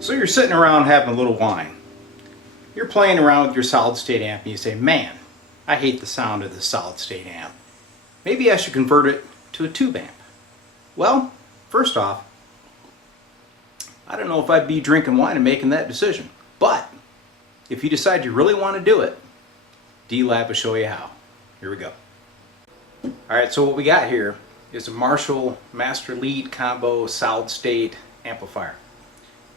So you're sitting around having a little wine. You're playing around with your solid state amp and you say, man, I hate the sound of this solid state amp. Maybe I should convert it to a tube amp. Well, first off, I don't know if I'd be drinking wine and making that decision. But if you decide you really want to do it, D-Lab will show you how. Here we go. Alright, so what we got here is a Marshall Master Lead Combo solid state amplifier.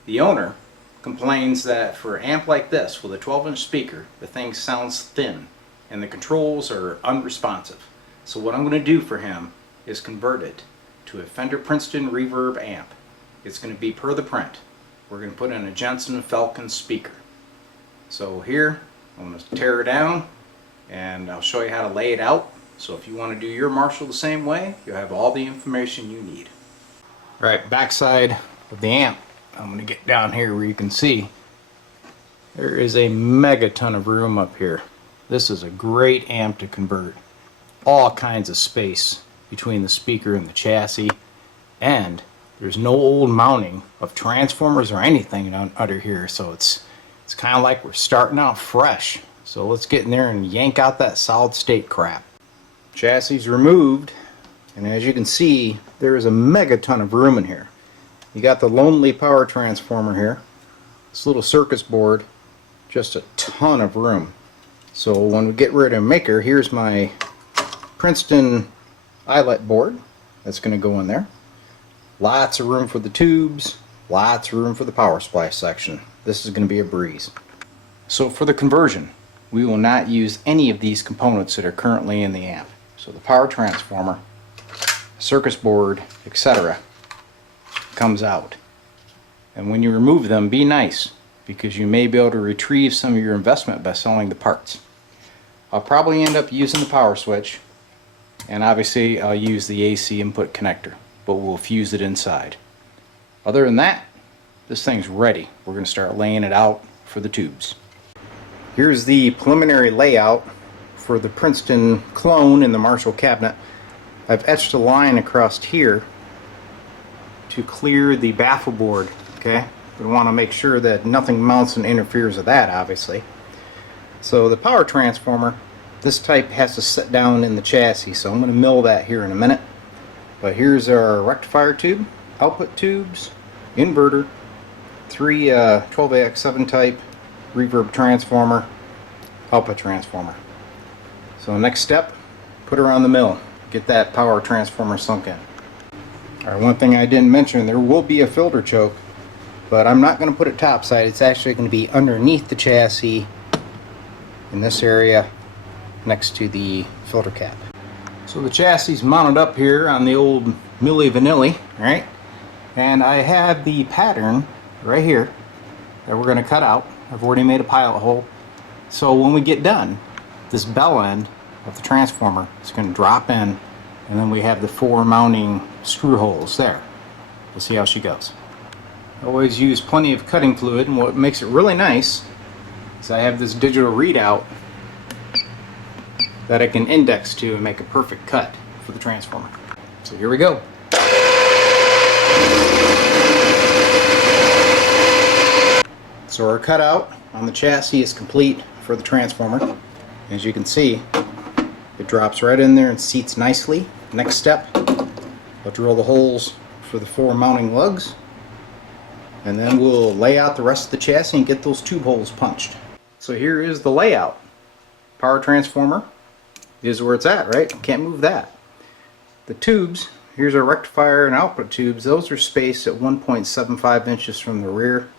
The owner complains that for an amp like this with a 12-inch speaker, the thing sounds thin and the controls are unresponsive. So what I'm going to do for him is convert it to a Fender Princeton reverb amp. It's going to be per the print. We're going to put in a Jensen Falcon speaker. So here, I'm going to tear it down and I'll show you how to lay it out. So if you want to do your Marshall the same way, you'll have all the information you need. Alright, backside of the amp. I'm going to get down here where you can see there is a mega ton of room up here. This is a great amp to convert. All kinds of space between the speaker and the chassis, and there's no old mounting of transformers or anything under here, so it's kind of like we're starting out fresh. So let's get in there and yank out that solid state crap. Chassis removed, and as you can see, there is a mega ton of room in here. You got the lonely power transformer here, this little circuit board, just a ton of room. So when we get rid of maker, here's my Princeton eyelet board that's going to go in there. Lots of room for the tubes, lots of room for the power supply section. This is going to be a breeze. So for the conversion, we will not use any of these components that are currently in the amp. So the power transformer, circuit board, etc. comes out. And when you remove them, be nice, because you may be able to retrieve some of your investment by selling the parts. I'll probably end up using the power switch, and obviously I'll use the AC input connector, but we'll fuse it inside. Other than that, this thing's ready. We're going to start laying it out for the tubes. Here's the preliminary layout for the Princeton clone in the Marshall cabinet. I've etched a line across here to clear the baffle board. Okay, we want to make sure that nothing mounts and interferes with that, obviously. So the power transformer, this type has to sit down in the chassis, so I'm going to mill that here in a minute. But here's our rectifier tube, output tubes, inverter, 3 12AX7 type reverb transformer, output transformer. So next step, put her on the mill, get that power transformer sunk in. Alright, one thing I didn't mention, there will be a filter choke, but I'm not going to put it topside. It's actually going to be underneath the chassis in this area next to the filter cap. So the chassis is mounted up here on the old Milli Vanilli, right? And I have the pattern right here that we're going to cut out. I've already made a pilot hole. So when we get done, this bell end of the transformer is going to drop in, and then we have the 4 mounting screw holes there. We'll see how she goes. I always use plenty of cutting fluid, and what makes it really nice is I have this digital readout that I can index to and make a perfect cut for the transformer. So here we go. So our cutout on the chassis is complete for the transformer. As you can see, it drops right in there and seats nicely. Next step, I'll drill the holes for the 4 mounting lugs, and then we'll lay out the rest of the chassis and get those tube holes punched. So here is the layout. Power transformer is where it's at, right? Can't move that. The tubes, here's our rectifier and output tubes. Those are spaced at 1.75 inches from the rear,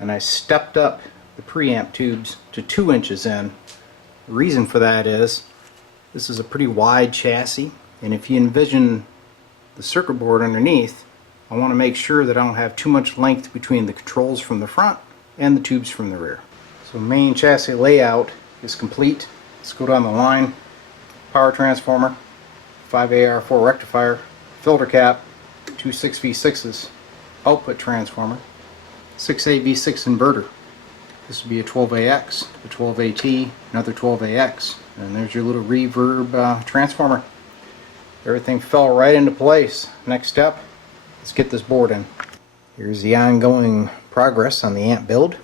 and I stepped up the preamp tubes to 2 inches in. The reason for that is this is a pretty wide chassis, and if you envision the circuit board underneath, I want to make sure that I don't have too much length between the controls from the front and the tubes from the rear. So main chassis layout is complete. Let's go down the line. Power transformer, 5AR4 rectifier, filter cap, 2 6V6s, output transformer, 6AV6 inverter. This would be a 12AX, a 12AT, another 12AX, and there's your little reverb transformer. Everything fell right into place. Next step, let's get this board in. Here's the ongoing progress on the amp build.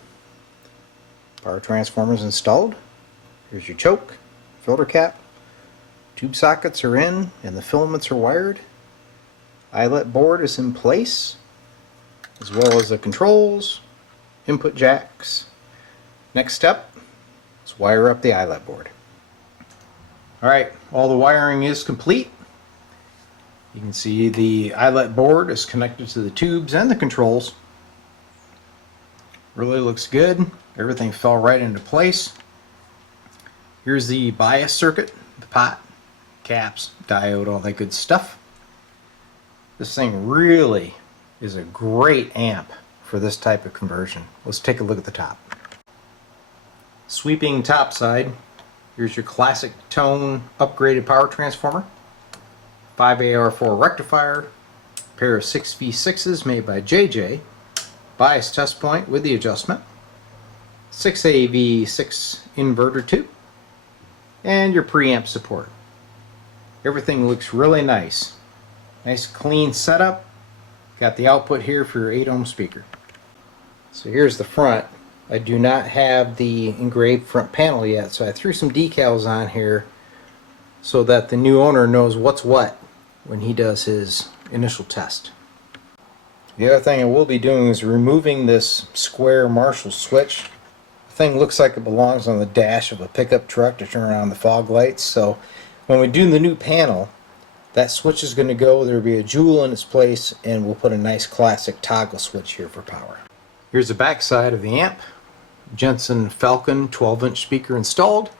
Power transformers installed. Here's your choke, filter cap. Tube sockets are in and the filaments are wired. Eyelet board is in place, as well as the controls, input jacks. Next step is wire up the eyelet board. Alright, all the wiring is complete. You can see the eyelet board is connected to the tubes and the controls. Really looks good. Everything fell right into place. Here's the bias circuit, the pot, caps, diode, all that good stuff. This thing really is a great amp for this type of conversion. Let's take a look at the top. Sweeping top side, here's your classic tone upgraded power transformer. 5AR4 rectifier, pair of 6V6s made by JJ, bias test point with the adjustment, 6AV6 inverter tube, and your preamp support. Everything looks really nice. Nice clean setup. Got the output here for your 8 ohm speaker. So here's the front. I do not have the engraved front panel yet, so I threw some decals on here so that the new owner knows what's what when he does his initial test. The other thing I will be doing is removing this square Marshall switch. The thing looks like it belongs on the dash of a pickup truck to turn on the fog lights, so when we do the new panel, that switch is going to go, there will be a jewel in its place, and we'll put a nice classic toggle switch here for power. Here's the back side of the amp. Jensen Falcon 12-inch speaker installed.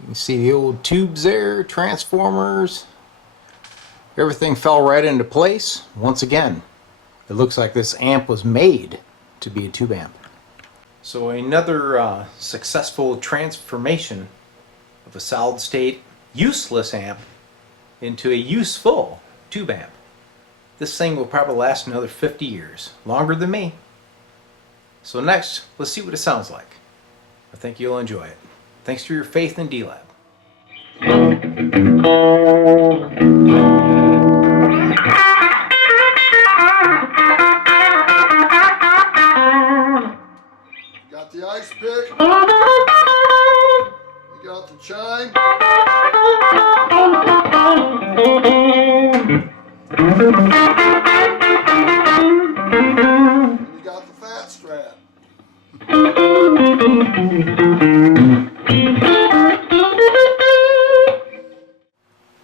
You can see the old tubes there, transformers. Everything fell right into place. Once again, it looks like this amp was made to be a tube amp. So another successful transformation of a solid state useless amp into a useful tube amp. This thing will probably last another 50 years, longer than me. So next, let's see what it sounds like. I think you'll enjoy it. Thanks for your faith in D-Lab. Got the ice pick. You got the chime. And you got the fat strap.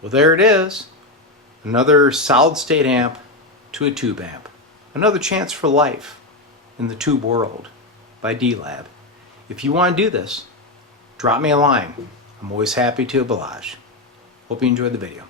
Well, there it is. Another solid state amp to a tube amp. Another chance for life in the tube world by D-Lab. If you want to do this, drop me a line. I'm always happy to oblige. Hope you enjoyed the video.